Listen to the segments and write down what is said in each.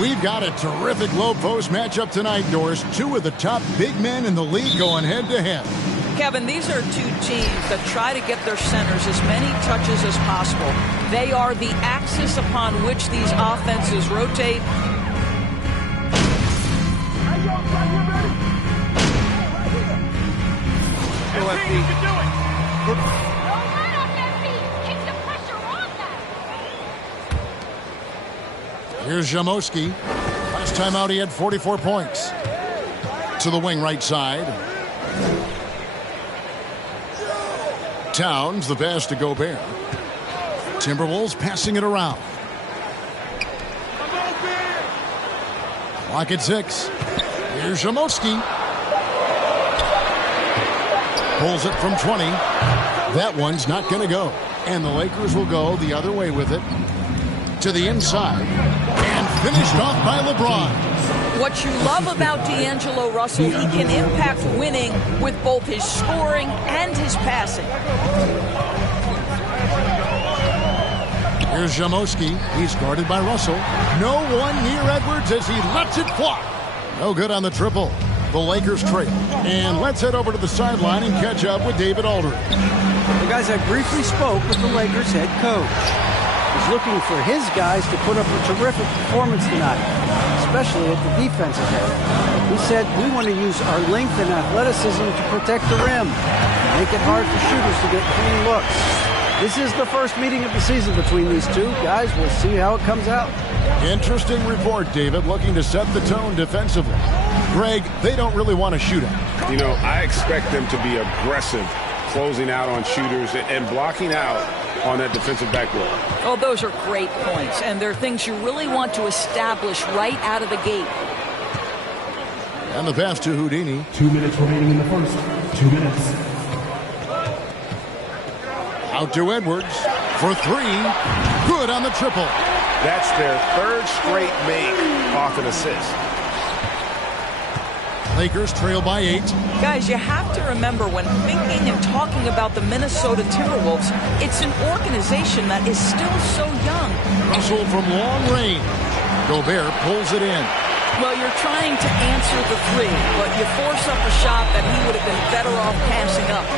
We've got a terrific low post matchup tonight, Doris. Two of the top big men in the league going head-to-head. Kevin, these are two teams that try to get their centers as many touches as possible. They are the axis upon which these offenses rotate. Here's Jamoski. Last time out, he had 44 points. To the wing right side. Towns, the pass to Gobert. Timberwolves passing it around. Clock at 6. Here's Jamoski. Pulls it from 20. That one's not going to go. And the Lakers will go the other way with it. To the inside. And finished off by LeBron. What you love about D'Angelo Russell, he can impact winning with both his scoring and his passing. Here's Jamoski. He's guarded by Russell. No one near Edwards as he lets it fly. No good on the triple. The Lakers trail. And let's head over to the sideline and catch up with David Aldridge. The guys, I briefly spoke with the Lakers head coach. He's looking for his guys to put up a terrific performance tonight, especially at the defensive end. He said, we want to use our length and athleticism to protect the rim, make it hard for shooters to get clean looks. This is the first meeting of the season between these two. Guys, we'll see how it comes out. Interesting report, David, looking to set the tone defensively. Greg, they don't really want to shoot out. You know, I expect them to be aggressive, closing out on shooters and blocking out on that defensive backboard. Oh, those are great points, and they're things you really want to establish right out of the gate. And the pass to Houdini. 2 minutes remaining in the first. 2 minutes. Out to Edwards for 3. Good on the triple. That's their third straight make off an assist. Lakers trail by 8. Guys, you have to remember when thinking and talking about the Minnesota Timberwolves, it's an organization that is still so young. Russell from long range. Gobert pulls it in. Well, you're trying to answer the 3, but you force up a shot that he would have been better off passing up.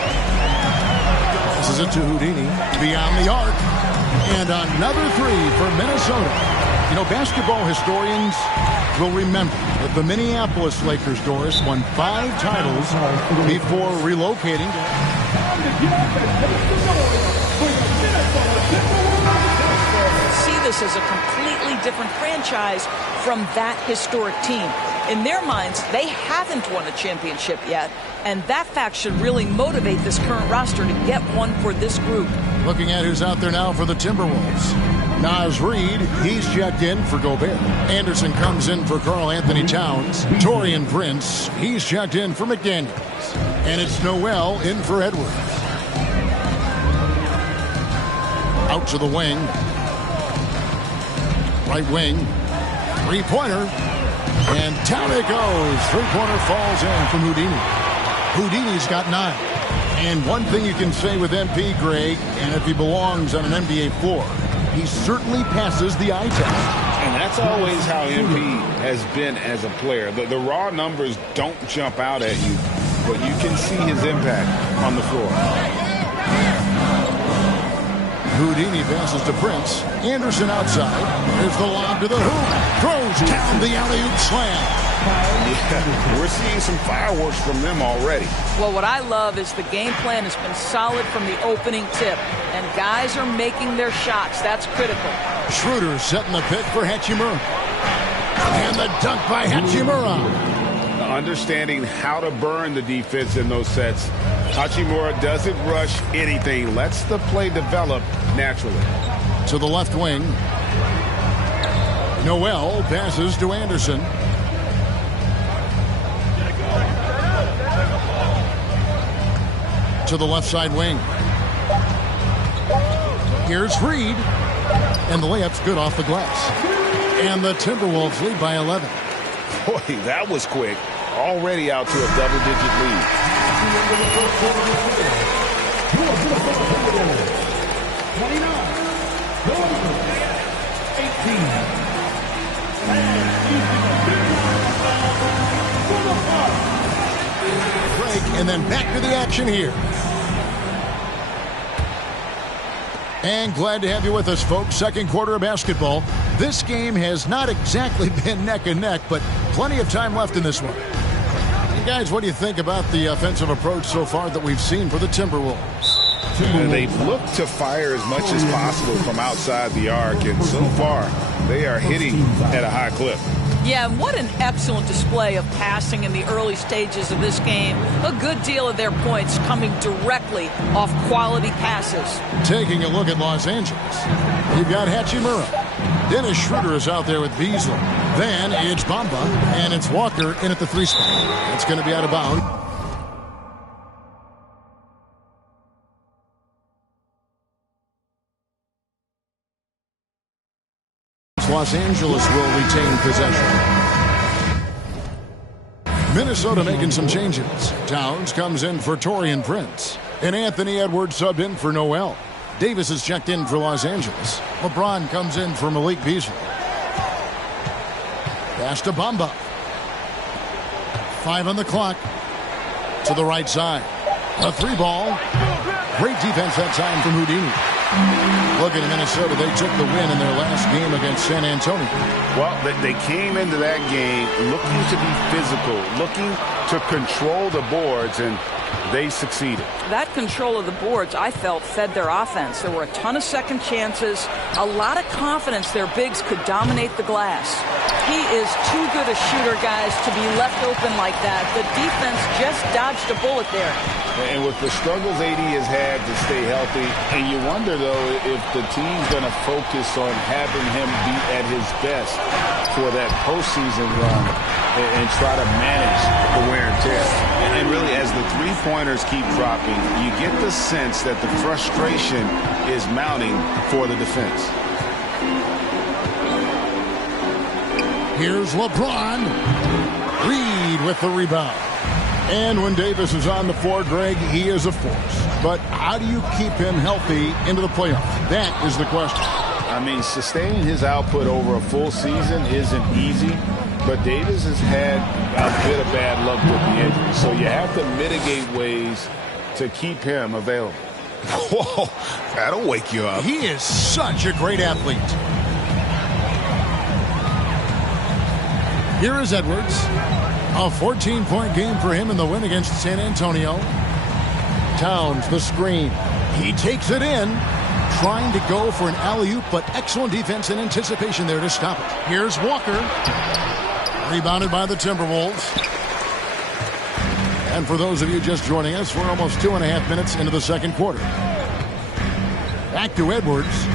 This is it to Houdini. Beyond the arc. And another 3 for Minnesota. You know, basketball historians will remember that the Minneapolis Lakers, Doris, won 5 titles before relocating. See this as a completely different franchise from that historic team. In their minds, they haven't won a championship yet, and that fact should really motivate this current roster to get one for this group. Looking at who's out there now for the Timberwolves. Naz Reid, he's checked in for Gobert. Anderson comes in for Karl Anthony Towns. Taurean Prince, he's checked in for McDaniels. And it's Noel in for Edwards. Out to the wing. Right wing. Three-pointer. And down it goes. Three-pointer falls in from Houdini. Houdini's got 9. And one thing you can say with MP, Greg, and if he belongs on an NBA floor, he certainly passes the eye test. And that's always how MP has been as a player. The raw numbers don't jump out at you, but you can see his impact on the floor. Houdini passes to Prince. Anderson outside. Here's the lob to the hoop. Throws down the alley-oop slam. Yeah, we're seeing some fireworks from them already. Well, what I love is the game plan has been solid from the opening tip, and guys are making their shots. That's critical. Schroeder setting the pick for Hachimura. And the dunk by Hachimura. Understanding how to burn the defense in those sets. Hachimura doesn't rush anything. Lets the play develop naturally. To the left wing. Noel passes to Anderson. To the left side wing. Here's Reid. And the layup's good off the glass. And the Timberwolves lead by 11. Boy, that was quick. Already out to a double-digit lead. Break, and then back to the action here. And glad to have you with us, folks. Second quarter of basketball. This game has not exactly been neck and neck, but plenty of time left in this one. And guys, what do you think about the offensive approach so far that we've seen for the Timberwolves? They've looked to fire as much as possible from outside the arc, and so far they are hitting at a high clip. Yeah, and what an excellent display of passing in the early stages of this game. A good deal of their points coming directly off quality passes. Taking a look at Los Angeles, you've got Hachimura. Dennis Schroeder is out there with Beasley. Then it's Bamba, and it's Walker in at the 3 spot. It's going to be out of bounds. Los Angeles will retain possession. Minnesota making some changes. Towns comes in for Taurean Prince. And Anthony Edwards subbed in for Noel. Davis is checked in for Los Angeles. LeBron comes in for Malik Beasley. Pass to Bamba. 5 on the clock. To the right side. A 3 ball. Great defense that time from Houdini. Looking at Minnesota, they took the win in their last game against San Antonio. Well, they came into that game looking to be physical, looking to control the boards, and they succeeded. That control of the boards, I felt, fed their offense. There were a ton of second chances, a lot of confidence their bigs could dominate the glass. He is too good a shooter, guys, to be left open like that. The defense just dodged a bullet there. And with the struggles AD has had to stay healthy, and you wonder, though, if the team's going to focus on having him be at his best for that postseason run and try to manage the wear and tear. And really, as the three-pointers keep dropping, you get the sense that the frustration is mounting for the defense. Here's LeBron. Reed with the rebound. And when Davis is on the floor, Greg, he is a force. But how do you keep him healthy into the playoffs? That is the question. I mean, sustaining his output over a full season isn't easy, but Davis has had a bit of bad luck with the injury. So you have to mitigate ways to keep him available. Whoa, that'll wake you up. He is such a great athlete. Here is Edwards. A 14-point game for him in the win against San Antonio. Towns, the screen. He takes it in, trying to go for an alley-oop, but excellent defense and anticipation there to stop it. Here's Walker. Rebounded by the Timberwolves. And for those of you just joining us, we're almost 2.5 minutes into the second quarter. Back to Edwards.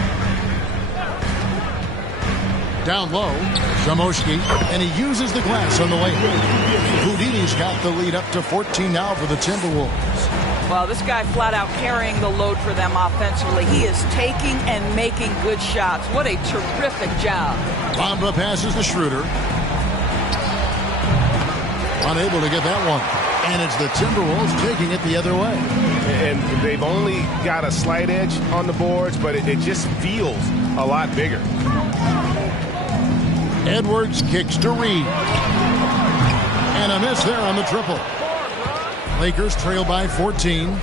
Down low, Zamoshki, and he uses the glass on the layup. Houdini's got the lead up to 14 now for the Timberwolves. Well, this guy flat out carrying the load for them offensively. He is taking and making good shots. What a terrific job. Bamba passes to Schroeder. Unable to get that one. And it's the Timberwolves taking it the other way. And they've only got a slight edge on the boards, but it just feels a lot bigger. Edwards kicks to Reed. And a miss there on the triple. Lakers trail by 14.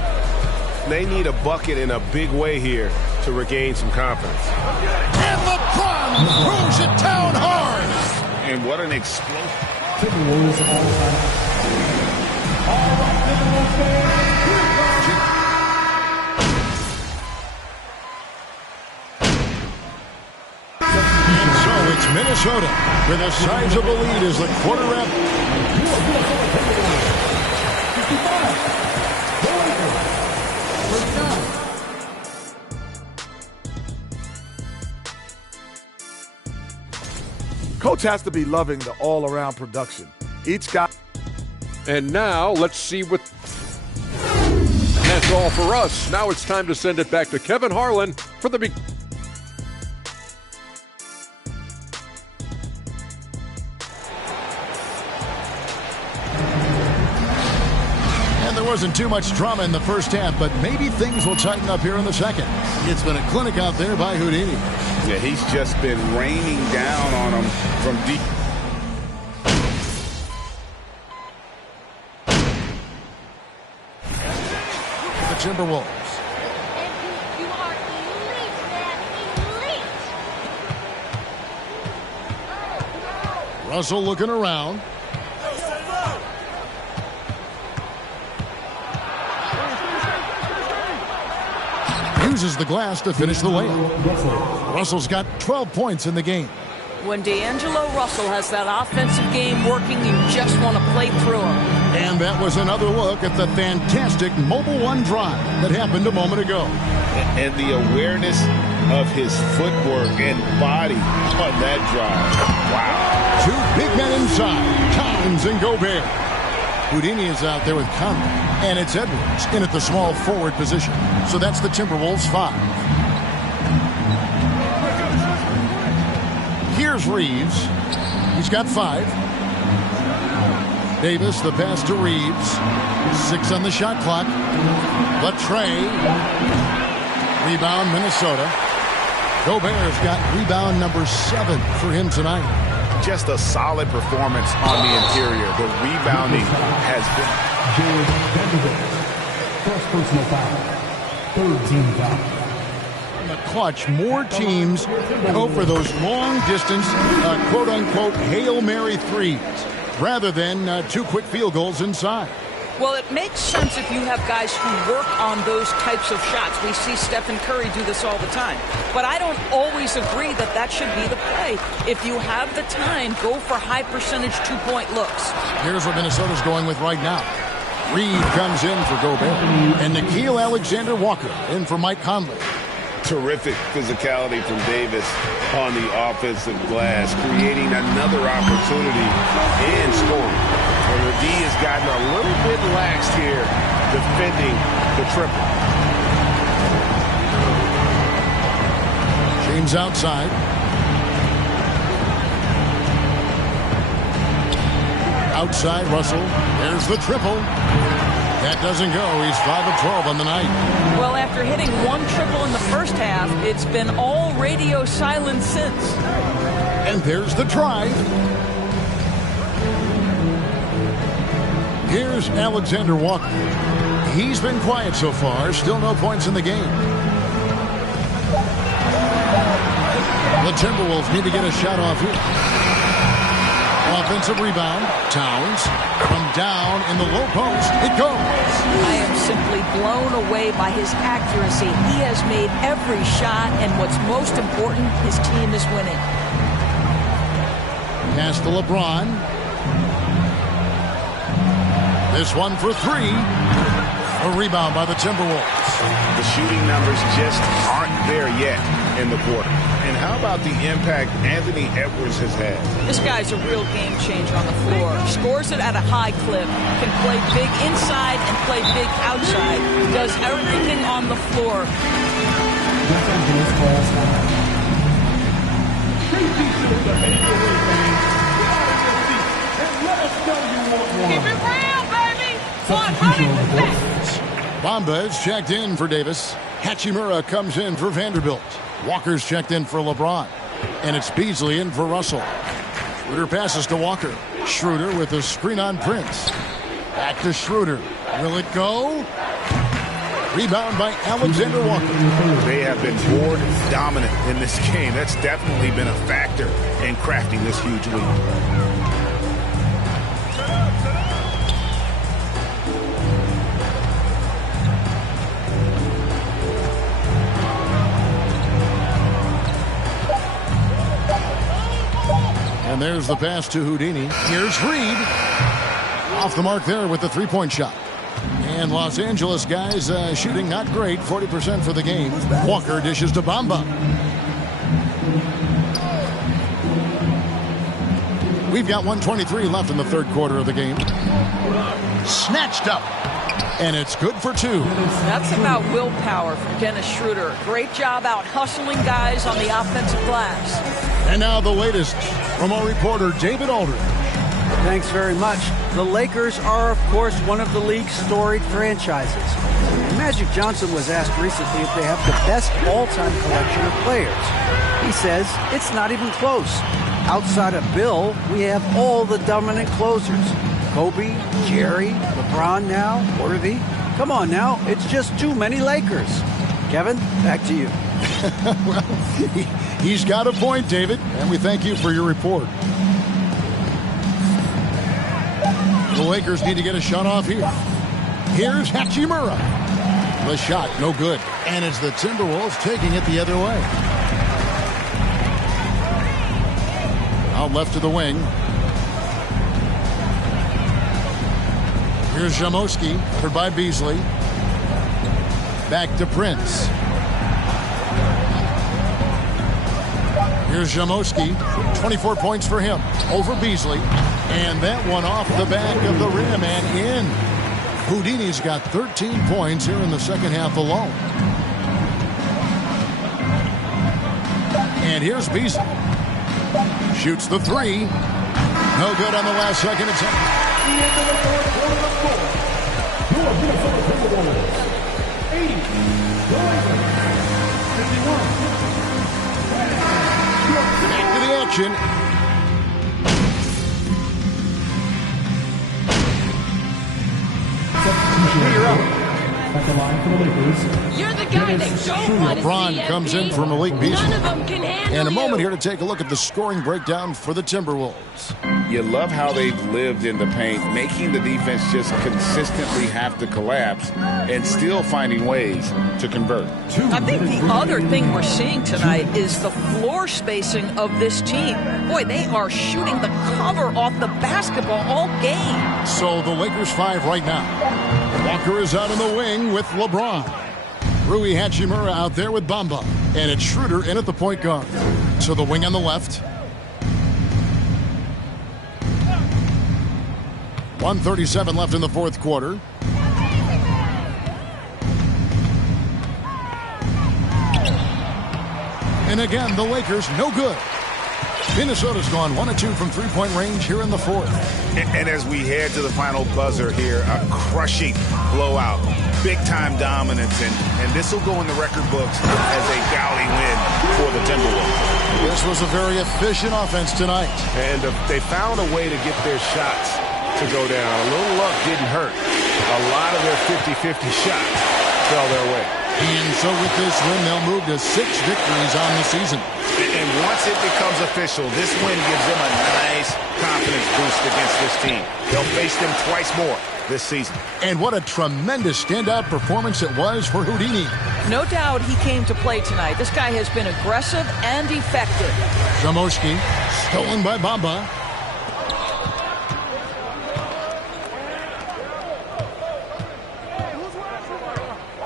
They need a bucket in a big way here to regain some confidence. And LeBron throws it down hard. And what an explosion. Timberwolves all time. All right, Timberwolves fans. It's Minnesota with a sizable lead as the quarter wrap. Coach has to be loving the all-around production. Each guy. And now let's see what. And that's all for us. Now it's time to send it back to Kevin Harlan for the big. wasn't too much drama in the first half, but maybe things will tighten up here in the second. It's been a clinic out there by Houdini. Yeah, he's just been raining down on him from deep. The Timberwolves. You are elite, man. Elite. Russell looking around. Uses the glass to finish the layup. Russell's got 12 points in the game. When D'Angelo Russell has that offensive game working, you just want to play through him. And that was another look at the fantastic Mobile One drive that happened a moment ago. And the awareness of his footwork and body on that drive. Wow. Two big men inside, Towns and Gobert. Houdini is out there with Conley, and it's Edwards in at the small forward position. So that's the Timberwolves 5. Here's Reeves. He's got 5. Davis, the pass to Reeves. 6 on the shot clock. Latrey. Rebound, Minnesota. Gobert's got rebound number 7 for him tonight. Just a solid performance on the interior. The rebounding has been. First personal foul. Third team foul. In the clutch, more teams go for those long-distance, quote-unquote, Hail Mary threes rather than 2 quick field goals inside. Well, it makes sense if you have guys who work on those types of shots. We see Stephen Curry do this all the time. But I don't always agree that that should be the play. If you have the time, go for high-percentage 2-point looks. Here's what Minnesota's going with right now. Reed comes in for Gobert. And Nickeil Alexander-Walker in for Mike Conley. terrific physicality from Davis on the offensive glass, creating another opportunity and scoring. And the D has gotten a little bit laxed here defending the triple. James outside. Outside, Russell. There's the triple. That doesn't go. He's 5 of 12 on the night. Well, after hitting one triple in the first half, it's been all radio silence since. And there's the try. Here's Alexander Walker. He's been quiet so far. Still no points in the game. The Timberwolves need to get a shot off here. Offensive rebound. Towns from down in the low post. It goes. I am simply blown away by his accuracy. He has made every shot, and what's most important, his team is winning. Pass to LeBron. This one for three. A rebound by the Timberwolves. The shooting numbers just aren't there yet in the quarter. And how about the impact Anthony Edwards has had? This guy's a real game changer on the floor. Scores it at a high clip. Can play big inside and play big outside. Does everything on the floor. Keep it real, baby. 100%. Bamba is checked in for Davis. Hachimura comes in for Vanderbilt. Walker's checked in for LeBron. And it's Beasley in for Russell. Schroeder passes to Walker. Schroeder with a screen on Prince. Back to Schroeder. Will it go? Rebound by Alexander Walker. They have been board dominant in this game. That's definitely been a factor in crafting this huge lead. And there's the pass to Houdini. Here's Reed. Off the mark there with the three-point shot. And Los Angeles guys shooting not great, 40% for the game. Walker dishes to Bamba. We've got 1:23 left in the third quarter of the game. Snatched up. And it's good for two. That's about willpower from Dennis Schroeder. Great job out hustling guys on the offensive glass. And now the latest from our reporter, David Aldridge. Thanks very much. The Lakers are, of course, one of the league's storied franchises. And Magic Johnson was asked recently if they have the best all-time collection of players. He says it's not even close. Outside of Bill, we have all the dominant closers. Kobe, Jerry, LeBron now, Worthy. Come on now, it's just too many Lakers. Kevin, back to you. Well, he's got a point, David, and we thank you for your report. The Lakers need to get a shot off here. Here's Hachimura. The shot, no good. And it's the Timberwolves taking it the other way. Out left to the wing. Here's Jamoski, covered by Beasley. Back to Prince. Here's Jamoski, 24 points for him, over Beasley. And that one off the back of the rim and in. Houdini's got 13 points here in the second half alone. And here's Beasley. Shoots the three. No good on the last second attempt. The end of the fourth quarter of score. Your Minnesota Timberwolves, 80. The Lakers, 51. Back to the action. You're up. At the line for the Lakers. You're the guy they don't want to see. LeBron comes in for Malik Beasley. None of them can handle And a moment you. here to take a look at the scoring breakdown for the Timberwolves. You love how they've lived in the paint, making the defense just consistently have to collapse and still finding ways to convert. I think the other thing we're seeing tonight is the floor spacing of this team. Boy, they are shooting the cover off the basketball all game. So the Lakers 5 right now. Walker is out in the wing with LeBron. Rui Hachimura out there with Bamba. And it's Schroeder in at the point guard. So the wing on the left. 1:37 left in the fourth quarter. And again, the Lakers no good. Minnesota's gone 1 of 2 from three-point range here in the fourth. And as we head to the final buzzer here, a crushing blowout, big-time dominance, and this will go in the record books as a gaudy win for the Timberwolves. This was a very efficient offense tonight. And they found a way to get their shots to go down. A little luck didn't hurt. A lot of their 50-50 shots fell their way. And so with this win, they'll move to 6 victories on the season. And once it becomes official, this win gives them a nice confidence boost against this team. They'll face them twice more this season. And what a tremendous standout performance it was for Houdini. No doubt he came to play tonight. This guy has been aggressive and effective. Jamoski, stolen by Bamba.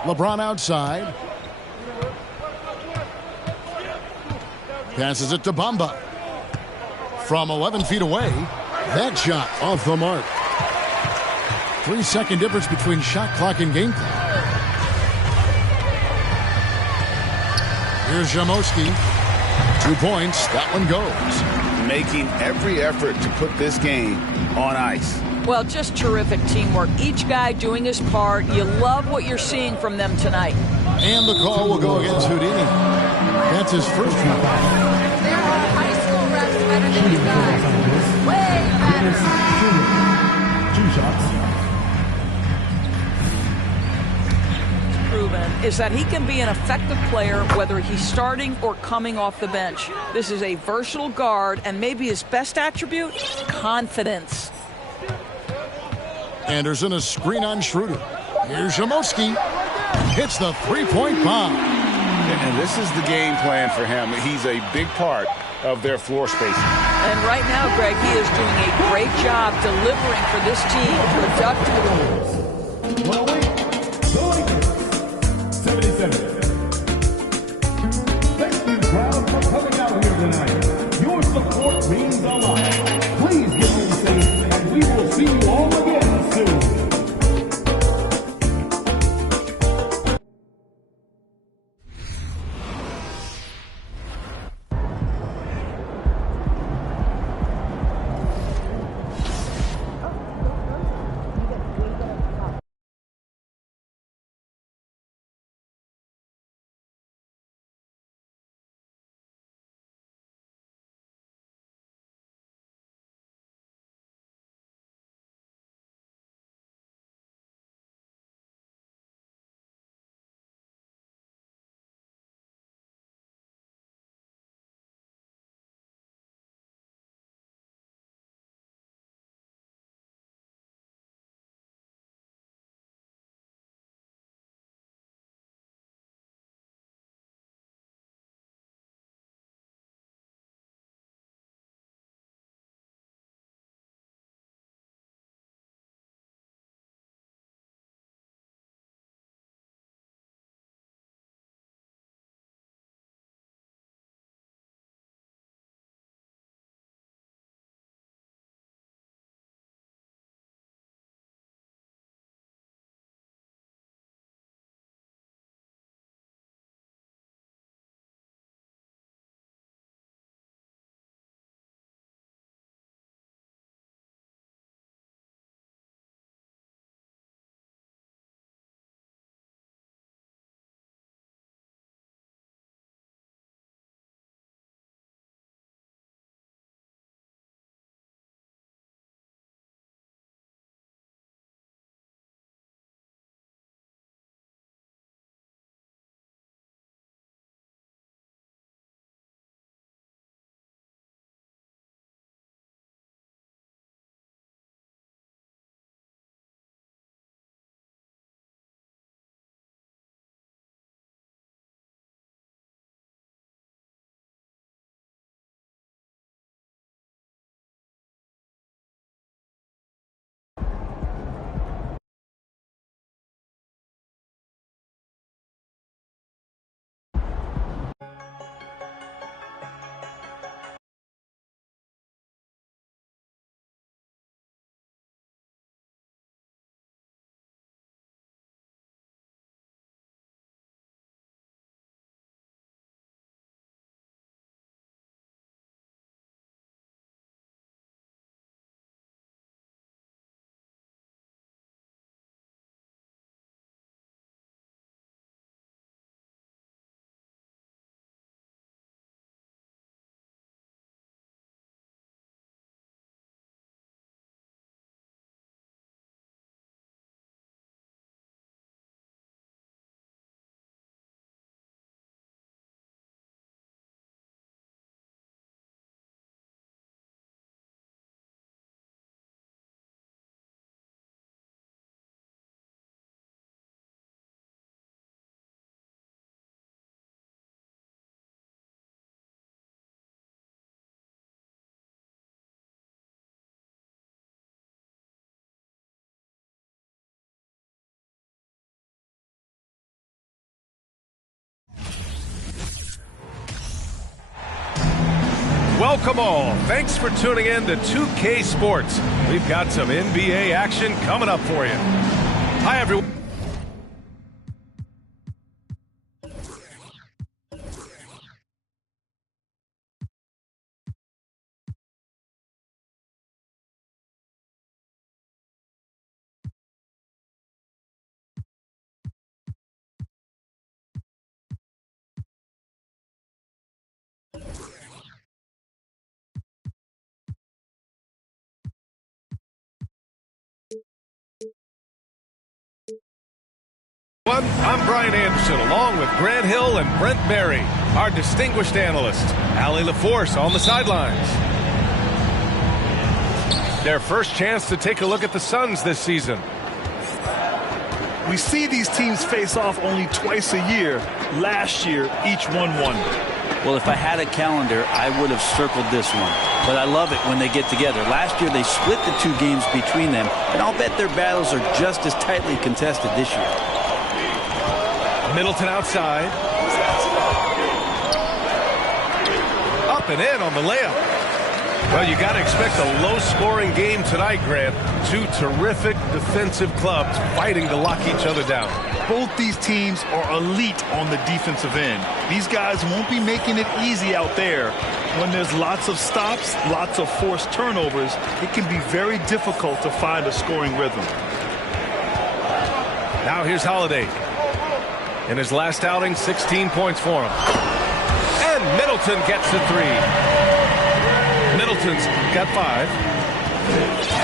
LeBron outside. Passes it to Bamba. From 11 feet away, that shot off the mark. 3-second difference between shot clock and game clock. Here's Jamoski. 2 points. That one goes. Making every effort to put this game on ice. Well, just terrific teamwork. Each guy doing his part. You love what you're seeing from them tonight. And the call will go against Houdini. That's his first one. There are high school refs better than these guys. Way better. 2 shots. Proven is that he can be an effective player whether he's starting or coming off the bench. This is a versatile guard, and maybe his best attribute, confidence. Anderson, a screen on Schroeder. Here's Jamoski. Hits the three-point bomb. And this is the game plan for him. He's a big part of their floor spacing. And right now, Greg, he is doing a great job delivering for this team productively. 108. The Lakers. 77. Thank you, crowd, for coming out here tonight. Your support means a lot. Please get home safe, and we will see you all again soon. welcome all. Thanks for tuning in to 2K Sports. We've got some NBA action coming up for you. Hi, everyone. I'm Brian Anderson, along with Grant Hill and Brent Berry, our distinguished analyst. Allie LaForce on the sidelines. Their first chance to take a look at the Suns this season. We see these teams face off only twice a year. Last year, each won one. Well, if I had a calendar, I would have circled this one. But I love it when they get together. Last year, they split the two games between them, and I'll bet their battles are just as tightly contested this year. Middleton outside. Up and in on the layup. Well, you got to expect a low-scoring game tonight, Grant. Two terrific defensive clubs fighting to lock each other down. Both these teams are elite on the defensive end. These guys won't be making it easy out there. When there's lots of stops, lots of forced turnovers, it can be very difficult to find a scoring rhythm. Now here's Holiday. In his last outing, 16 points for him. And Middleton gets the three. Middleton's got 5.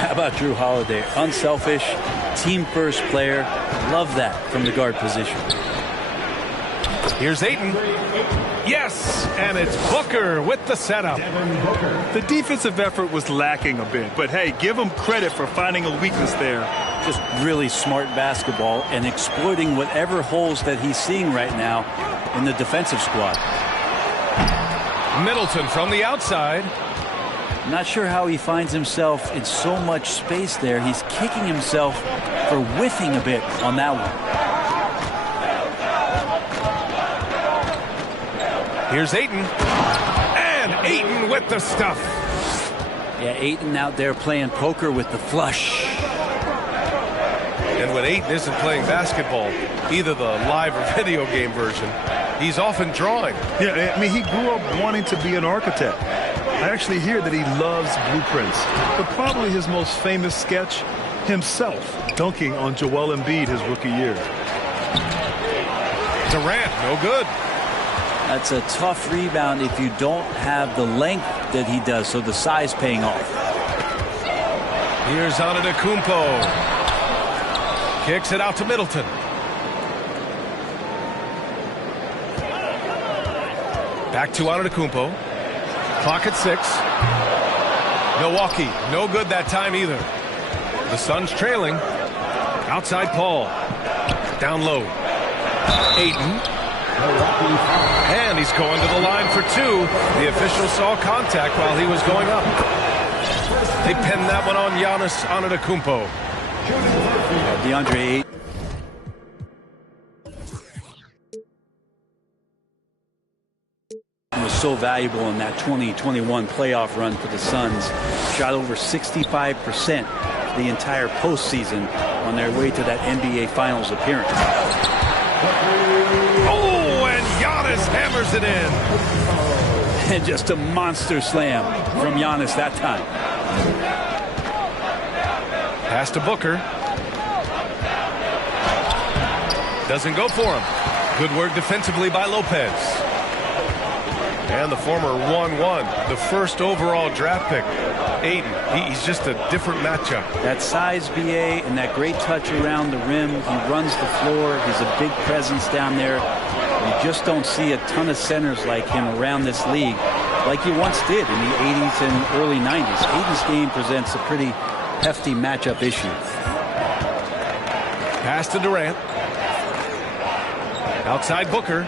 How about Drew Holiday? Unselfish, team-first player. Love that from the guard position. Here's Ayton. Yes, and it's Booker with the setup. The defensive effort was lacking a bit, but hey, give him credit for finding a weakness there. Just really smart basketball and exploiting whatever holes that he's seeing right now in the defensive squad. Middleton from the outside. Not sure how he finds himself in so much space there. He's kicking himself for whiffing a bit on that one. Here's Ayton. And Ayton with the stuff. Yeah, Ayton out there playing poker with the flush. And when Ayton isn't playing basketball, either the live or video game version, he's often drawing. Yeah, I mean, he grew up wanting to be an architect. I actually hear that he loves blueprints. But probably his most famous sketch, himself dunking on Joel Embiid his rookie year. Durant, no good. That's a tough rebound if you don't have the length that he does, so the size paying off. Here's Antetokounmpo. Kicks it out to Middleton. Back to Antetokounmpo. Clock at 6. Milwaukee, no good that time either. The Suns trailing. Outside Paul. Down low. Ayton. And he's going to the line for 2. The official saw contact while he was going up. They pinned that one on Giannis Antetokounmpo. DeAndre Ayton. Was so valuable in that 2021 playoff run for the Suns. Shot over 65% the entire postseason on their way to that NBA Finals appearance. Oh, and Giannis hammers it in. And just a monster slam from Giannis that time. Pass to Booker. Doesn't go for him. Good work defensively by Lopez. And the former 1-1, the first overall draft pick, Ayton. He's just a different matchup. That size, BA, and that great touch around the rim. He runs the floor. He's a big presence down there. You just don't see a ton of centers like him around this league like you once did in the 80s and early 90s. Ayton's game presents a pretty hefty matchup issue. Pass to Durant. Outside Booker.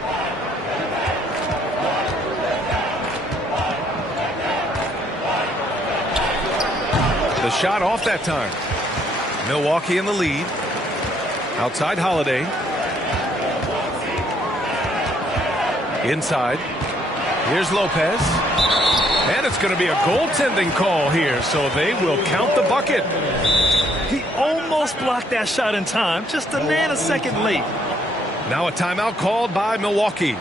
The shot off that time. Milwaukee in the lead. Outside Holiday. Inside. Here's Lopez. And it's going to be a goaltending call here, so they will count the bucket. He almost blocked that shot in time, just a nanosecond late. Now a timeout called by Milwaukee.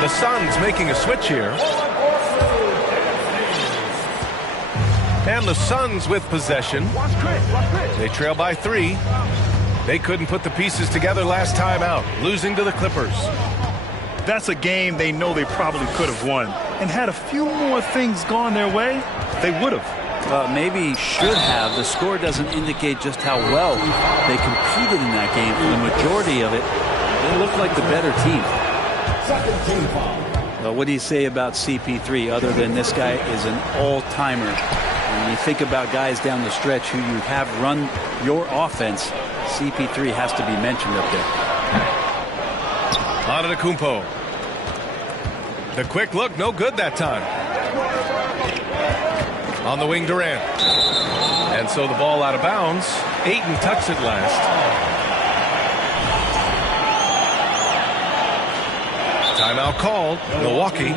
The Suns making a switch here. And the Suns with possession. They trail by 3. They couldn't put the pieces together last time out, losing to the Clippers. That's a game they know they probably could have won. And had a few more things gone their way, they would have. Maybe should have. The score doesn't indicate just how well they competed in that game. For the majority of it, they looked like the better team. What do you say about CP3 other than this guy is an all-timer? When you think about guys down the stretch who you have run your offense, CP3 has to be mentioned up there. Antetokounmpo. The quick look, no good that time. On the wing, Durant. And so the ball out of bounds. Ayton touched it last. Timeout called. Milwaukee.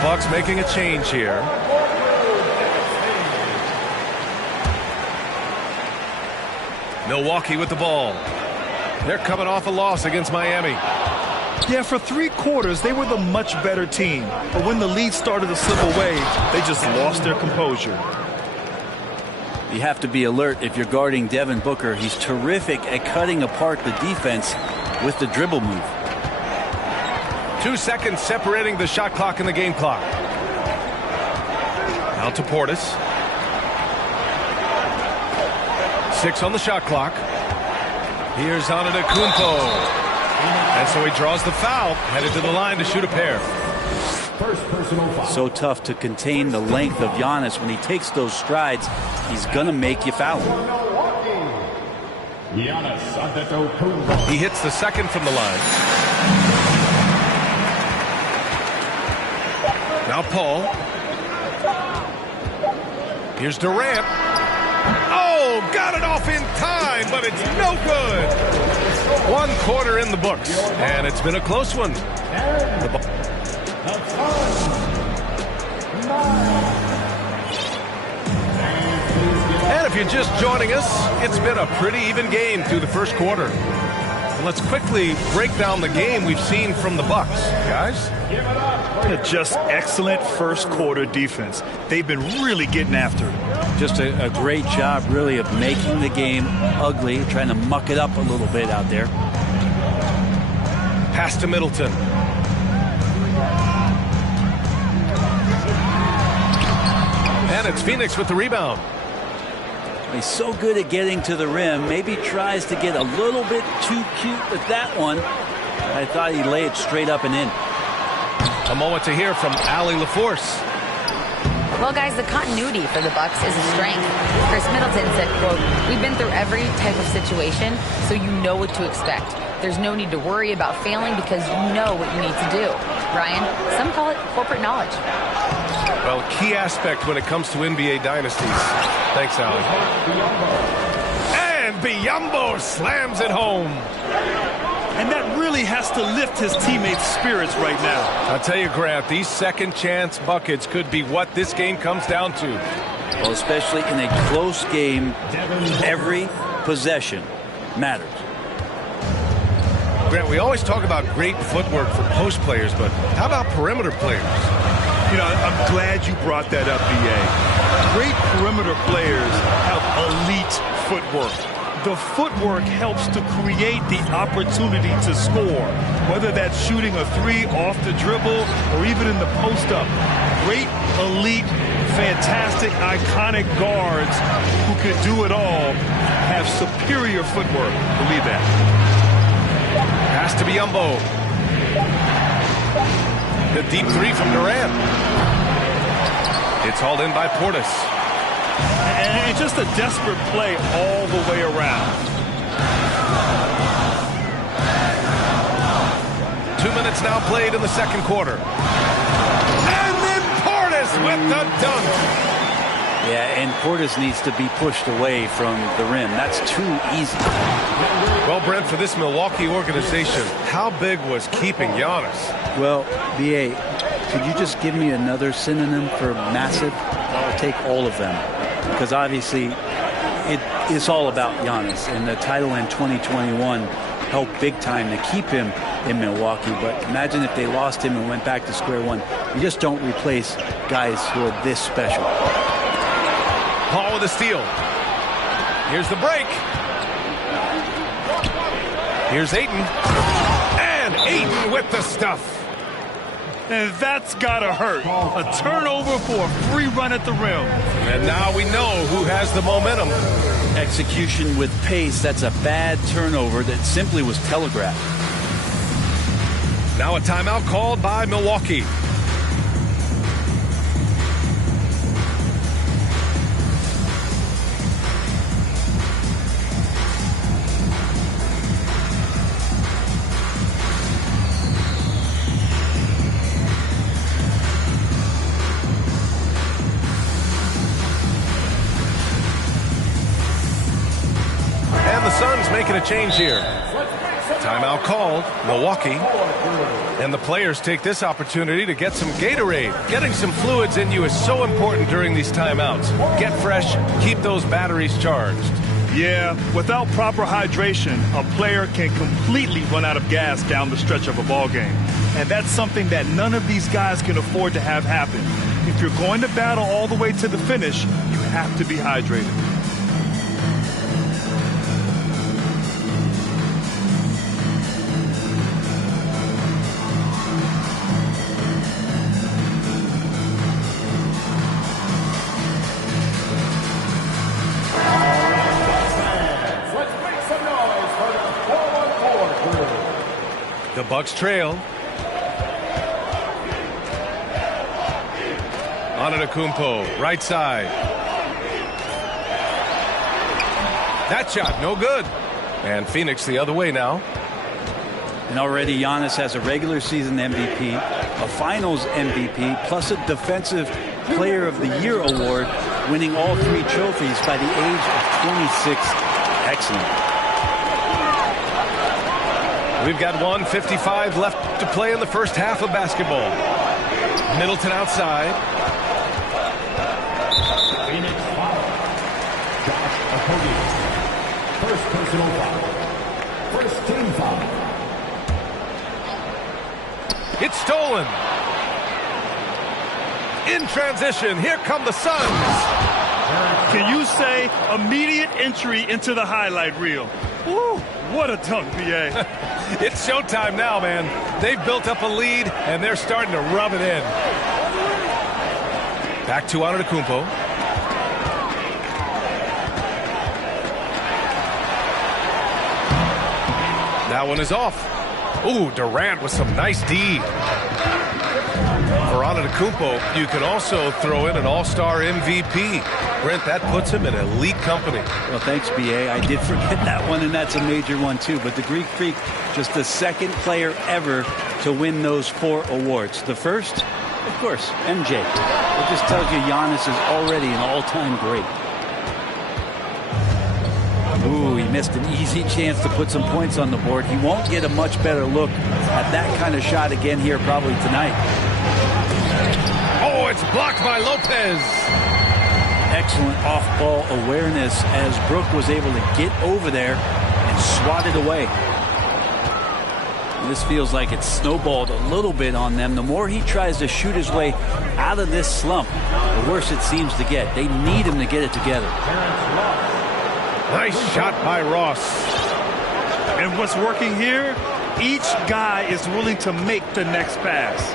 Bucks making a change here. Milwaukee with the ball. They're coming off a loss against Miami. Yeah, for 3 quarters, they were the much better team. But when the lead started to slip away, they just lost their composure. You have to be alert if you're guarding Devin Booker. He's terrific at cutting apart the defense with the dribble move. 2 seconds separating the shot clock and the game clock. Now to Portis. 6 on the shot clock. Here's Antetokounmpo. And so he draws the foul, headed to the line to shoot a pair. First personal foul. So tough to contain the length of Giannis. When he takes those strides, he's going to make you foul him. He hits the second from the line. Now Paul. Here's Durant. Oh, got it off in time, but it's no good. 1 quarter in the books, and it's been a close one. And if you're just joining us, it's been a pretty even game through the first quarter. And let's quickly break down the game we've seen from the Bucks, guys. Just excellent first quarter defense. They've been really getting after it. Just a great job, really, of making the game ugly, trying to muck it up a little bit out there. Pass to Middleton. And it's Phoenix with the rebound. He's so good at getting to the rim. Maybe tries to get a little bit too cute with that one. I thought he'd lay it straight up and in. A moment to hear from Allie LaForce. Well, guys, the continuity for the Bucks is a strength. Chris Middleton said, quote, "We've been through every type of situation, so you know what to expect. There's no need to worry about failing because you know what you need to do." Ryan, some call it corporate knowledge. Well, key aspect when it comes to NBA dynasties. Thanks, Allie. And Biyombo slams it home. And that really has to lift his teammates' spirits right now. I'll tell you, Grant, these second chance buckets could be what this game comes down to. Well, especially in a close game, every possession matters. Grant, we always talk about great footwork for post players, but how about perimeter players? You know, I'm glad you brought that up, B.A. Great perimeter players have elite footwork. The footwork helps to create the opportunity to score, whether that's shooting a three off the dribble or even in the post-up. Great, elite, fantastic, iconic guards who can do it all have superior footwork. Believe that. Pass to Biyombo. The deep three from Durant. It's hauled in by Portis. And just a desperate play all the way around. 2 minutes now played in the second quarter. And then Portis with the dunk. Yeah, and Portis needs to be pushed away from the rim. That's too easy. Well, Brent, for this Milwaukee organization, how big was keeping Giannis? Well, B.A., could you just give me another synonym for massive? I'll take all of them. Because obviously, it's all about Giannis. And the title in 2021 helped big time to keep him in Milwaukee. But imagine if they lost him and went back to square one. You just don't replace guys who are this special. Paul with a steal. Here's the break. Here's Ayton. And Ayton with the stuff. And that's got to hurt. A turnover for a free run at the rim. And now we know who has the momentum. Execution with pace. That's a bad turnover that simply was telegraphed. Now a timeout called by Milwaukee. Making a change here. Timeout called, Milwaukee. And the players take this opportunity to get some Gatorade. Getting some fluids in you is so important during these timeouts. Get fresh, keep those batteries charged. Yeah, without proper hydration, a player can completely run out of gas down the stretch of a ball game. And that's something that none of these guys can afford to have happen. If you're going to battle all the way to the finish, you have to be hydrated. The Bucks trail. Antetokounmpo, right side. That shot, no good. And Phoenix the other way now. And already Giannis has a regular season MVP, a finals MVP, plus a defensive player of the year award, winning all 3 trophies by the age of 26. Excellent. We've got 1:55 left to play in the first half of basketball. Middleton outside. Phoenix foul. Josh Okogie. First personal foul. First team foul. It's stolen. In transition, here come the Suns. Can you say immediate entry into the highlight reel? Woo, what a dunk, B.A. It's showtime now, man. They've built up a lead, and they're starting to rub it in. Back to Antetokounmpo. That one is off. Ooh, Durant with some nice D. For Antetokounmpo, you can also throw in an all-star MVP. Brent, that puts him in elite company. Well, thanks, B.A. I did forget that one, and that's a major one, too. But the Greek Freak, just the second player ever to win those 4 awards. The first, of course, MJ. It just tells you Giannis is already an all-time great. Ooh, he missed an easy chance to put some points on the board. He won't get a much better look at that kind of shot again here probably tonight. Oh, it's blocked by Lopez. Excellent off-ball awareness as Brook was able to get over there and swat it away. This feels like it's snowballed a little bit on them. The more he tries to shoot his way out of this slump, the worse it seems to get. They need him to get it together. Nice shot by Ross. And what's working here, each guy is willing to make the next pass.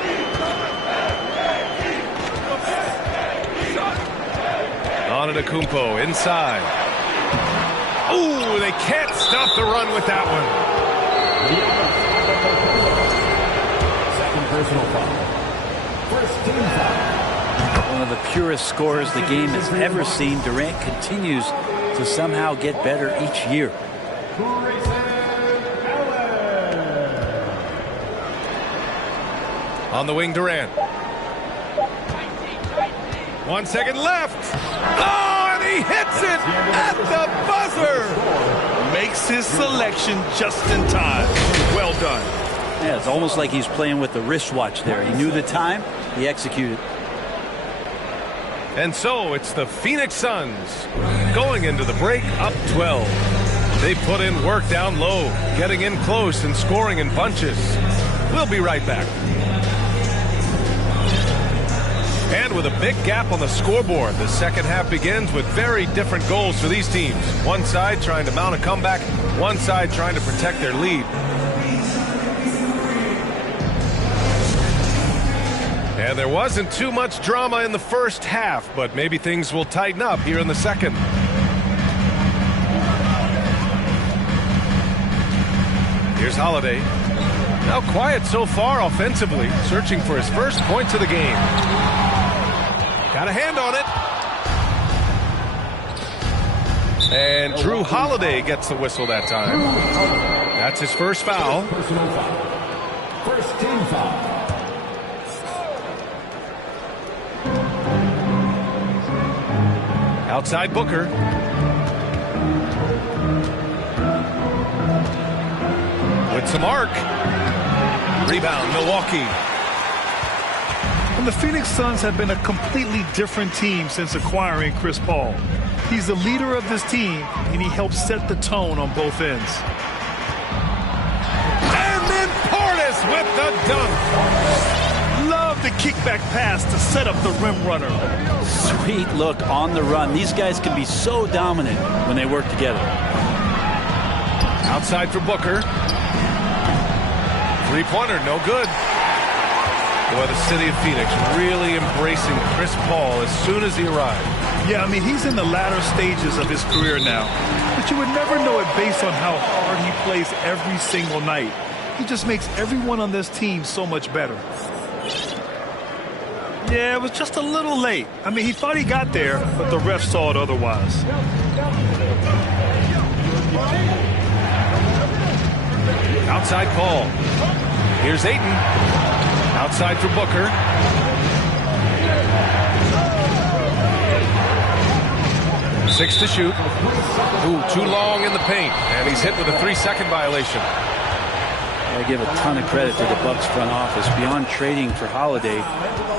Antetokounmpo inside. Ooh, they can't stop the run with that one. Second personal foul. First team foul. One of the purest scorers the game has ever seen. Durant continues to somehow get better each year. On the wing, Durant. 1 second left. Oh, and he hits it at the buzzer. Makes his selection just in time. Well done. Yeah, it's almost like he's playing with the wristwatch there. He knew the time, he executed. And so it's the Phoenix Suns going into the break up 12. They put in work down low, getting in close and scoring in bunches. We'll be right back. And with a big gap on the scoreboard, the second half begins with very different goals for these teams. One side trying to mount a comeback, one side trying to protect their lead. And there wasn't too much drama in the first half, but maybe things will tighten up here in the second. Here's Holiday. Now quiet so far offensively, searching for his first points of the game. Got a hand on it. And Drew Holiday gets the whistle that time. That's his first foul. Personal foul. First team foul. Outside Booker. With some arc. Rebound, Milwaukee. And the Phoenix Suns have been a completely different team since acquiring Chris Paul. He's the leader of this team, and he helps set the tone on both ends. And then Portis with the dunk. Love the kickback pass to set up the rim runner. Sweet look on the run. These guys can be so dominant when they work together. Outside for Booker. Three-pointer, no good. Boy, the city of Phoenix really embracing Chris Paul as soon as he arrived. Yeah, I mean, he's in the latter stages of his career now. But you would never know it based on how hard he plays every single night. He just makes everyone on this team so much better. Yeah, it was just a little late. I mean, he thought he got there, but the ref saw it otherwise. Outside Paul. Here's Ayton. Outside for Booker. Six to shoot. Ooh, too long in the paint. And he's hit with a 3-second violation. I give a ton of credit to the Bucks front office. Beyond trading for Holiday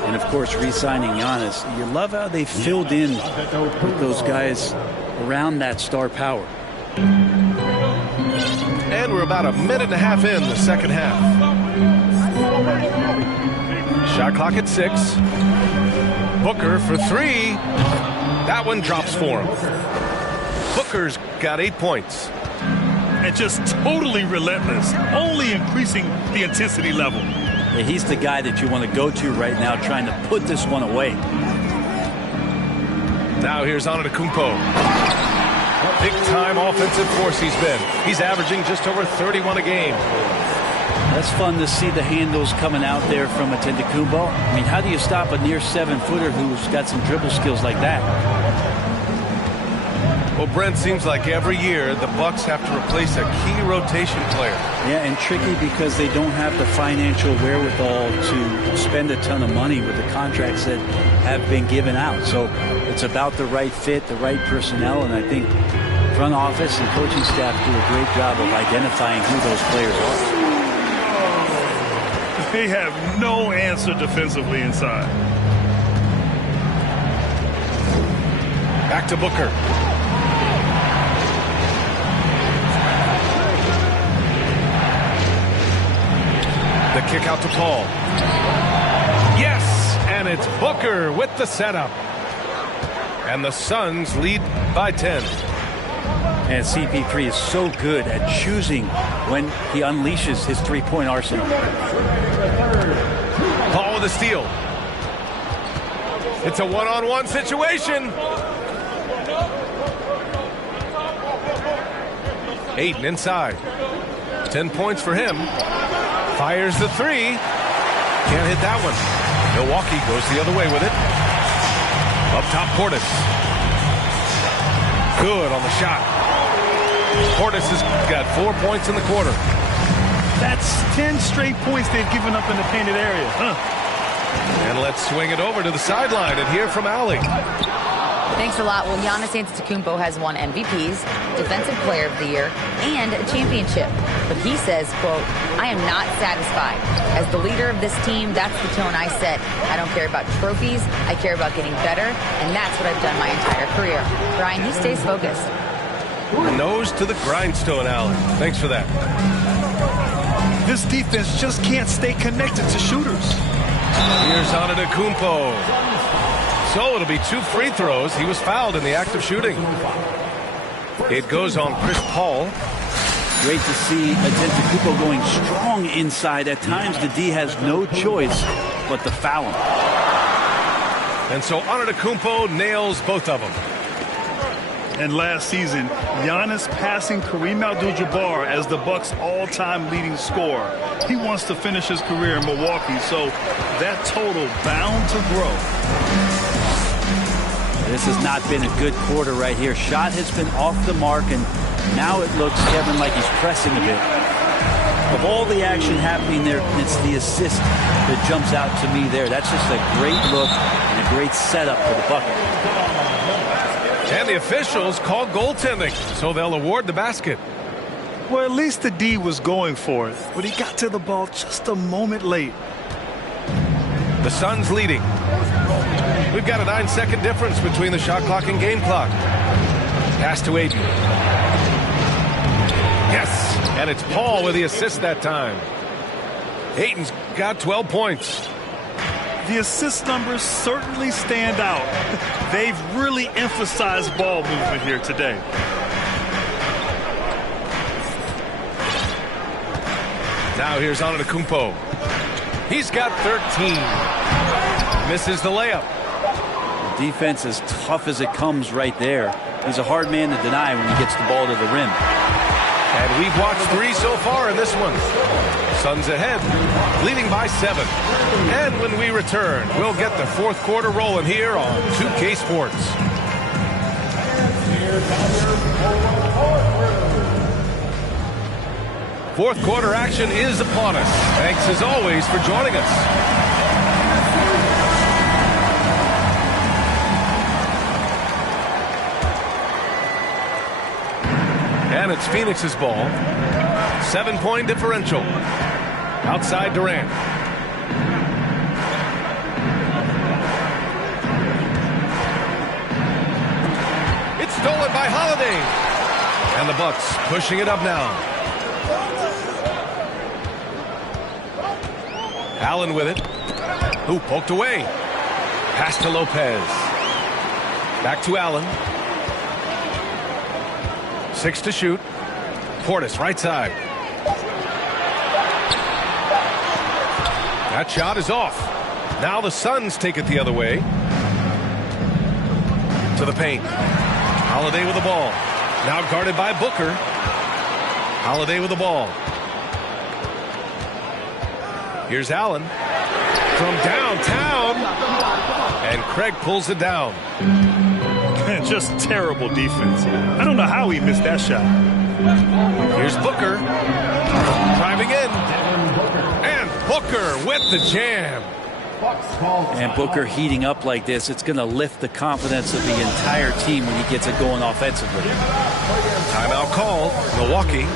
and, of course, re-signing Giannis, you love how they filled in with those guys around that star power. And we're about a minute and a half in the second half. Shot clock at 6. Booker for 3. That one drops for him. Booker's got 8 points. And just totally relentless, only increasing the intensity level. Yeah, he's the guy that you want to go to right now, trying to put this one away. Now here's Antetokounmpo. Big-time offensive force he's been. He's averaging just over 31 a game. That's fun to see the handles coming out there from Antetokounmpo. I mean, how do you stop a near 7-footer who's got some dribble skills like that? Well, Brent, seems like every year the Bucks have to replace a key rotation player. Yeah, and tricky because they don't have the financial wherewithal to spend a ton of money with the contracts that have been given out. So it's about the right fit, the right personnel, and I think front office and coaching staff do a great job of identifying who those players are. They have no answer defensively inside. Back to Booker. The kick out to Paul. Yes, and it's Booker with the setup. And the Suns lead by 10. And CP3 is so good at choosing when he unleashes his three-point arsenal. Paul with a steal. It's a one-on-one situation. Ayton inside. 10 points for him. Fires the 3. Can't hit that one. Milwaukee goes the other way with it. Up top, Portis. Good on the shot. Portis has got 4 points in the quarter. That's 10 straight points they've given up in the painted area. And let's swing it over to the sideline and hear from Allie. Thanks a lot. Well, Giannis Antetokounmpo has won MVPs, Defensive Player of the Year, and a championship. But he says, quote, I am not satisfied. As the leader of this team, that's the tone I set. I don't care about trophies. I care about getting better, and that's what I've done my entire career. Brian, he stays focused. Nose to the grindstone, Allen. Thanks for that. This defense just can't stay connected to shooters. Here's Antetokounmpo. So it'll be 2 free throws. He was fouled in the act of shooting. It goes on Chris Paul. Great to see Antetokounmpo going strong inside. At times, the D has no choice but to foul him. And so Antetokounmpo nails both of them. And last season, Giannis passing Kareem Abdul-Jabbar as the Bucks' all-time leading scorer. He wants to finish his career in Milwaukee, so that total bound to grow. This has not been a good quarter right here. Shot has been off the mark, and now it looks, Kevin, like he's pressing a bit. Of all the action happening there, it's the assist that jumps out to me there. That's just a great look and a great setup for the bucket. And the officials call goaltending, so they'll award the basket. Well, at least the D was going for it, but he got to the ball just a moment late. The Suns leading. We've got a 9-second difference between the shot clock and game clock. Pass to Ayton. Yes, and it's Paul with the assist that time. Ayton's got 12 points. The assist numbers certainly stand out. They've really emphasized ball movement here today. Now here's Antetokounmpo. He's got 13. Misses the layup. Defense as tough as it comes right there. He's a hard man to deny when he gets the ball to the rim. And we've watched 3 so far in this one. Suns ahead, leading by 7. And when we return, we'll get the fourth quarter rolling here on 2K Sports. Fourth quarter action is upon us. Thanks as always for joining us. And it's Phoenix's ball. 7-point differential. Outside Durant. It's stolen by Holiday. And the Bucks pushing it up now. Allen with it. Who poked away. Pass to Lopez. Back to Allen. 6 to shoot. Portis right side. That shot is off. Now the Suns take it the other way. To the paint. Holiday with the ball. Now guarded by Booker. Holiday with the ball. Here's Allen from downtown. And Craig pulls it down. Just terrible defense. I don't know how he missed that shot. Here's Booker. Driving in. And Booker with the jam. And Booker heating up like this, it's going to lift the confidence of the entire team when he gets it going offensively. Timeout call. Milwaukee.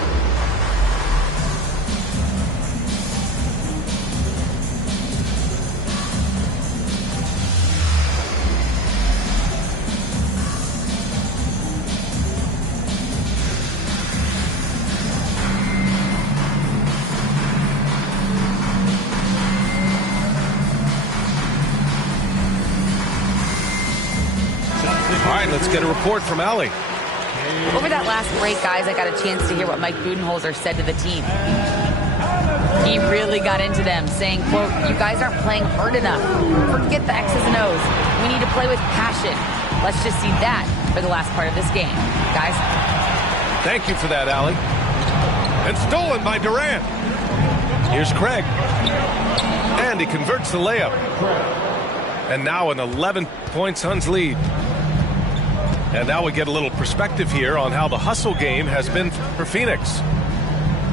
Let's get a report from Allie. Over that last break, guys, I got a chance to hear what Mike Budenholzer said to the team. He really got into them, saying, quote, "You guys aren't playing hard enough. Forget the X's and O's. We need to play with passion. Let's just see that for the last part of this game. Guys." Thank you for that, Allie. And stolen by Durant. Here's Craig. And he converts the layup. And now an 11-point Suns lead. And now we get a little perspective here on how the hustle game has been for Phoenix.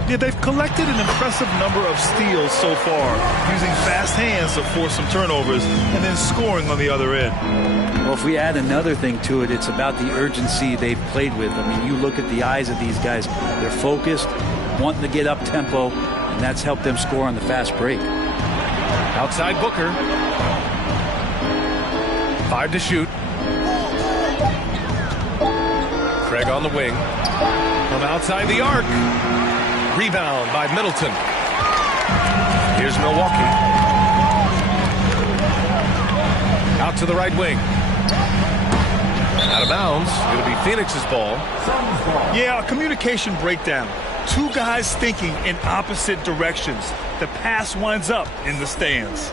Yeah, they've collected an impressive number of steals so far, using fast hands to force some turnovers and then scoring on the other end. Well, if we add another thing to it, it's about the urgency they've played with. I mean, you look at the eyes of these guys. They're focused, wanting to get up tempo, and that's helped them score on the fast break. Outside Booker. 5 to shoot. Craig on the wing. From outside the arc. Rebound by Middleton. Here's Milwaukee. Out to the right wing. Out of bounds. It'll be Phoenix's ball. Yeah, a communication breakdown. Two guys thinking in opposite directions. The pass winds up in the stands.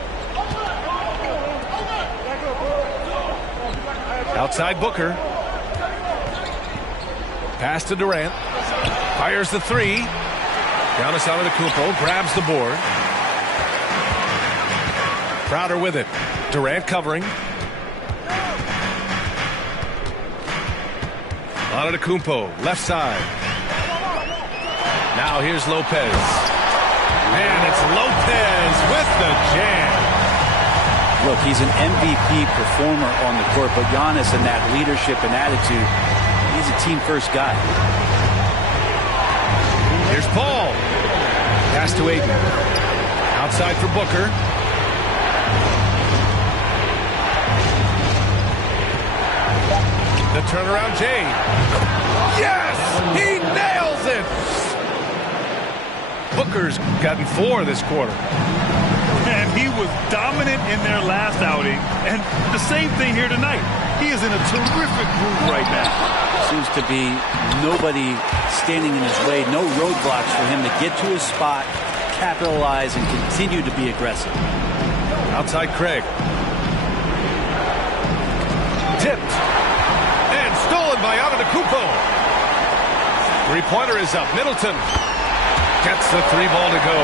Outside Booker. Pass to Durant. Fires the three. Giannis Antetokounmpo grabs the board. Crowder with it. Durant covering. Antetokounmpo, left side. Now here's Lopez. And it's Lopez with the jam. Look, he's an MVP performer on the court, but Giannis and that leadership and attitude, he's a team-first guy. Here's Paul. Pass to Ayton. Outside for Booker. The turnaround Jay. Yes! He nails it! Booker's gotten 4 this quarter. And he was dominant in their last outing. And the same thing here tonight. He is in a terrific groove right now. Seems to be nobody standing in his way, no roadblocks for him to get to his spot, capitalize, and continue to be aggressive. Outside Craig. Tipped. And stolen by Antetokounmpo. Three-pointer is up. Middleton. Gets the 3 ball to go.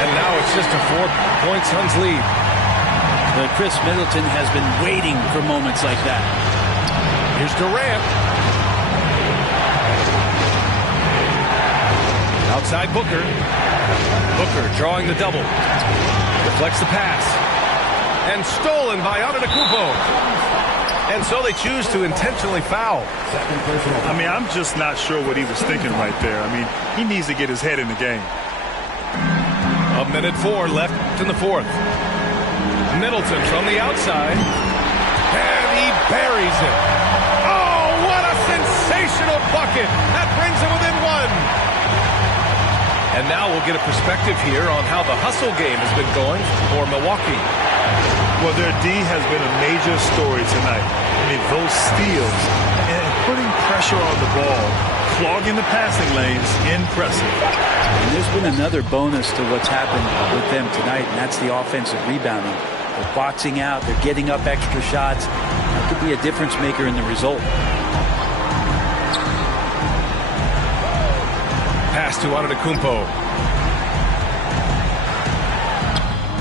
And now it's just a 4-point Suns lead. Chris Middleton has been waiting for moments like that. Here's Durant. Outside Booker. Booker drawing the double. Deflects the pass. And stolen by Antetokounmpo. And so they choose to intentionally foul. I mean, I'm just not sure what he was thinking right there. I mean, he needs to get his head in the game. 1:04 left in the fourth. Middleton from the outside. And he buries it. Oh, what a sensational bucket. That brings him within 1. And now we'll get a perspective here on how the hustle game has been going for Milwaukee. Well, their D has been a major story tonight. I mean, those steals and putting pressure on the ball, clogging the passing lanes, impressive. And there's been another bonus to what's happened with them tonight, and that's the offensive rebounding. They're boxing out, they're getting up extra shots. That could be a difference maker in the result. Pass to Antetokounmpo.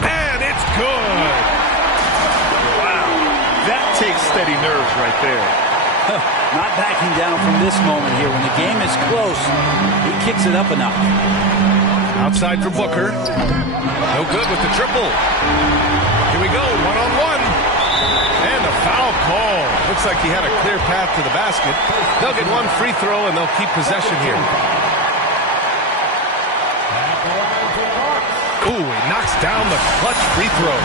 And it's good. Wow, that takes steady nerves right there. Not backing down from this moment here. When the game is close, he kicks it up a notch. Outside for Booker. No good with the triple. Here we go, 1-on-1. And a foul call. Looks like he had a clear path to the basket. They'll get 1 free throw and they'll keep possession here. Ooh, he knocks down the clutch free throw.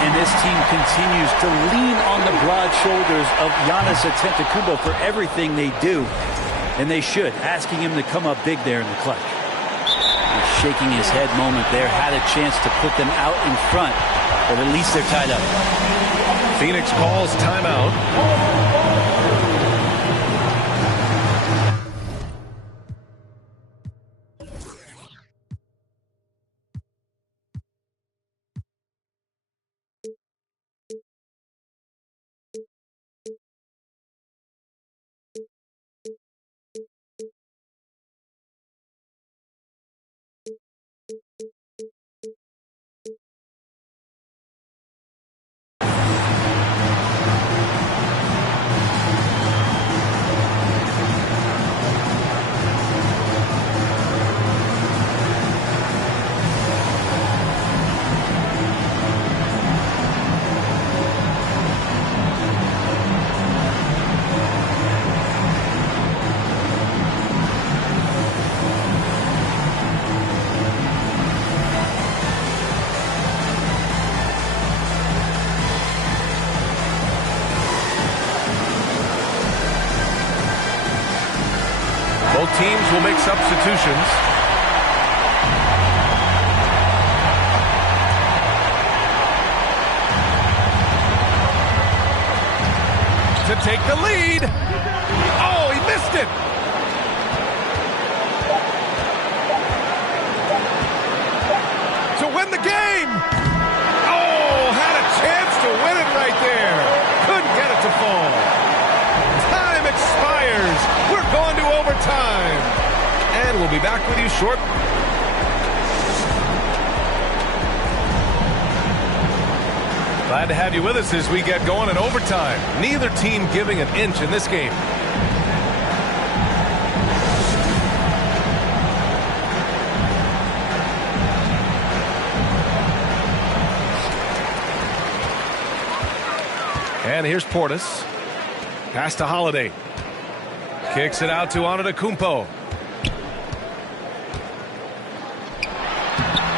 And this team continues to lean on the broad shoulders of Giannis Antetokounmpo for everything they do. And they should, asking him to come up big there in the clutch. A shaking his head moment there, had a chance to put them out in front, but at least they're tied up. Phoenix calls timeout. Both teams will make substitutions. To take the lead. Oh, he missed it. To win the game. Oh, had a chance to win it right there. Couldn't get it to fall. Time expires. We're going to overtime. And we'll be back with you shortly. Glad to have you with us as we get going in overtime. Neither team giving an inch in this game. And here's Portis. Pass to Holiday. Kicks it out to Antetokounmpo.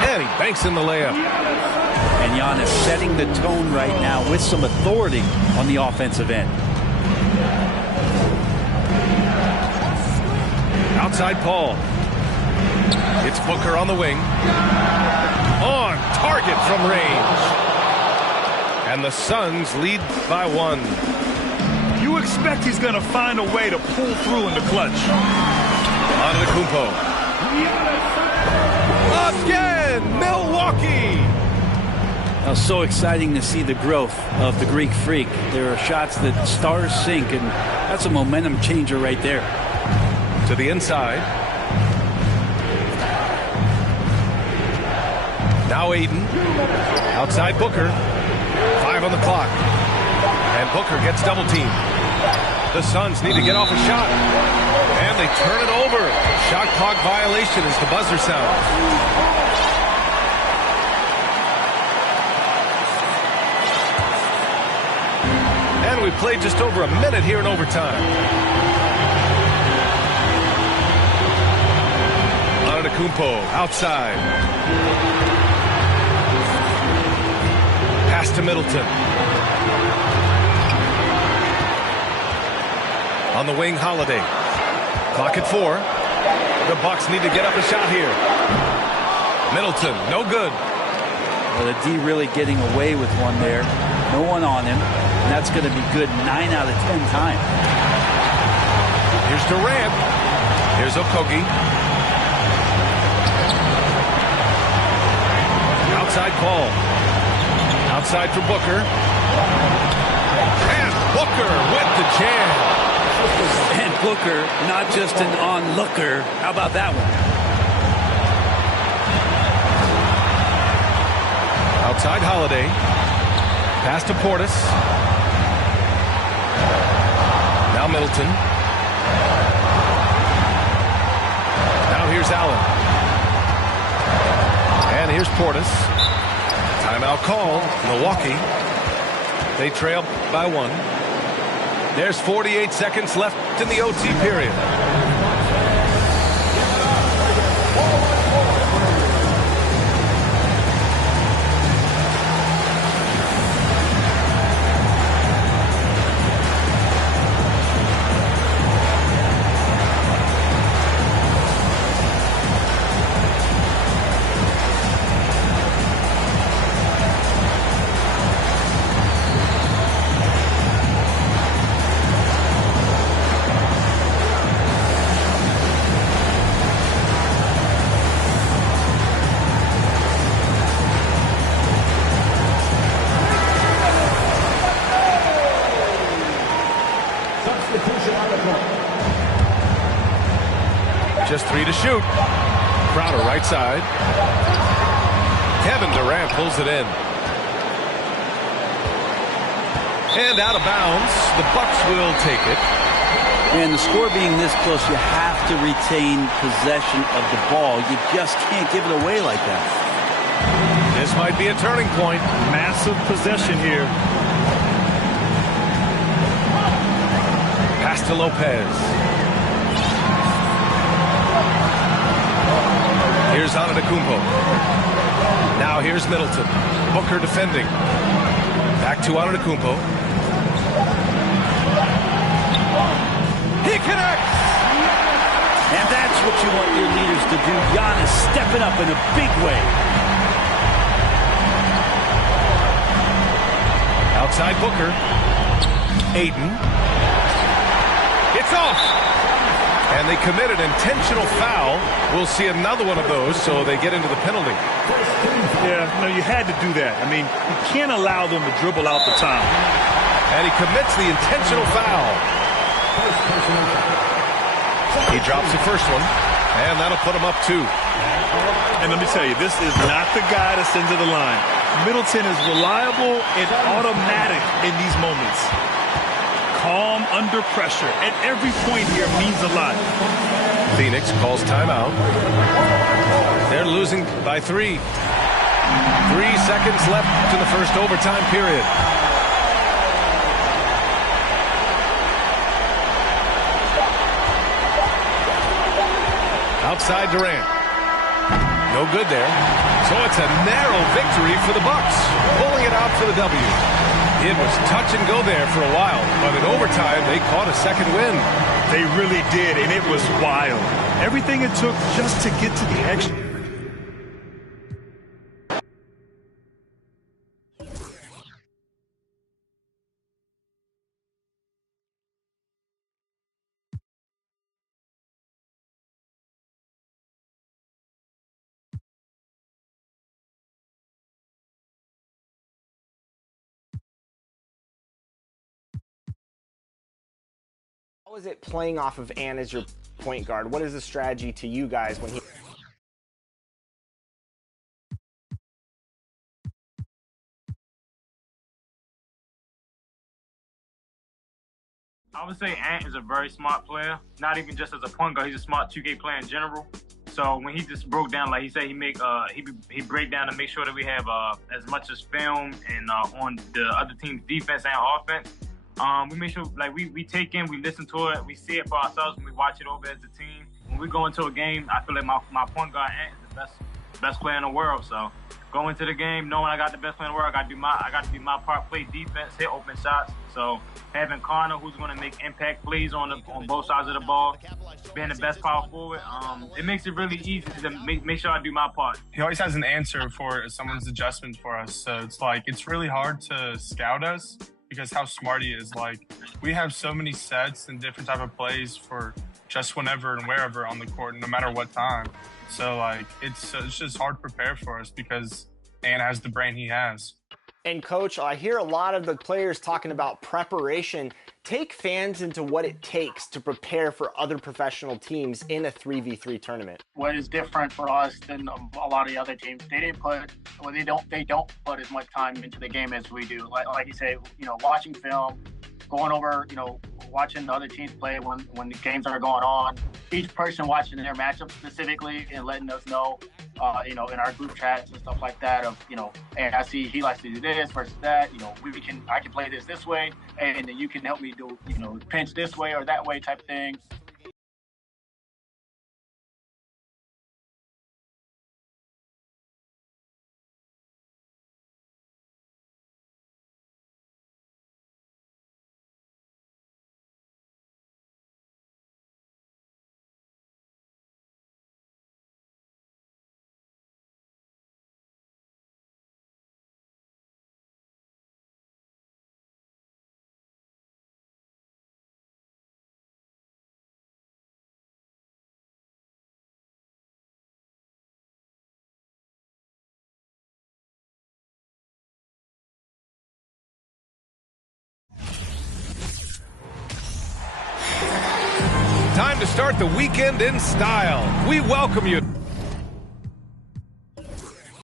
And he banks in the layup. And Giannis setting the tone right now with some authority on the offensive end. Outside Paul. It's Booker on the wing. On target from range. And the Suns lead by 1. You expect he's going to find a way to pull through in the clutch. Antetokounmpo. Again, Milwaukee. Now, so exciting to see the growth of the Greek Freak. There are shots that stars sink, and that's a momentum changer right there. To the inside. Now Aiden. Outside Booker. 5 on the clock. And Booker gets double teamed. The Suns need to get off a shot. And they turn it over. Shot clock violation as the buzzer sounds. And we played just over a minute here in overtime. Antetokounmpo outside. Pass to Middleton. On the wing, Holiday. Clock at 4. The Bucks need to get up a shot here. Middleton, no good. Well, the D really getting away with one there. No one on him. And that's going to be good 9 out of 10 times. Here's Durant. Here's Okogie. Outside Paul. Outside for Booker. And Booker with the jam. And Booker, not just an onlooker. How about that one? Outside Holiday. Pass to Portis. Now Middleton. Now here's Allen. And here's Portis. Timeout called. Milwaukee. They trail by 1. There's 48 seconds left in the OT period. Just 3 to shoot. Crowder right side. Kevin Durant pulls it in. And out of bounds. The Bucks will take it. And the score being this close, you have to retain possession of the ball. You just can't give it away like that. This might be a turning point. Massive possession here. Pass to Lopez. Here's Antetokounmpo. Now here's Middleton. Booker defending. Back to Antetokounmpo. He connects! And that's what you want your leaders to do. Giannis stepping up in a big way. Outside Booker. Aiden. It's off! And they commit an intentional foul. We'll see another one of those, so they get into the penalty. Yeah, no, you had to do that. I mean, you can't allow them to dribble out the time. And he commits the intentional foul. He drops the first one, and that'll put him up 2. And let me tell you, this is not the guy to send to the line. Middleton is reliable and automatic in these moments. Calm under pressure, and every point here means a lot. Phoenix calls timeout. They're losing by 3. 3 seconds left in the first overtime period. Outside Durant. No good there. So it's a narrow victory for the Bucks, pulling it out for the W. It was touch and go there for a while, but in overtime, they caught a second win. They really did, and it was wild. Everything it took just to get to the extra. How is it playing off of Ant as your point guard? What is the strategy to you guys when he I would say Ant is a very smart player. Not even just as a point guard, he's a smart 2K player in general. So when he just broke down, like he said, he break down to make sure that we have as much as film and on the other team's defense and offense. We make sure like we take in, we listen to it, we see it for ourselves when we watch it over as a team. When we go into a game, I feel like my point guard Ant is the best player in the world. So going into the game, knowing I got the best player in the world, I got to do my part, play defense, hit open shots. So having Connor, who's going to make impact plays on both sides of the ball, being the best power forward, it makes it really easy to make sure I do my part. He always has an answer for someone's adjustment for us. So it's really hard to scout us because how smart he is. Like, we have so many sets and different type of plays for just whenever and wherever on the court, no matter what time. So it's just hard to prepare for us because Ant has the brain he has. And Coach, I hear a lot of the players talking about preparation. Take fans into what it takes to prepare for other professional teams in a 3v3 tournament. What is different for us than a lot of the other teams? They don't put as much time into the game as we do. Like you say, watching film, going over, watching the other teams play when the games are going on. Each person watching their matchup specifically and letting us know, in our group chats and stuff like that of, hey, I see he likes to do this versus that. I can play this way, and then you can help me do, pinch this way or that way type thing. Time to start the weekend in style. We welcome you.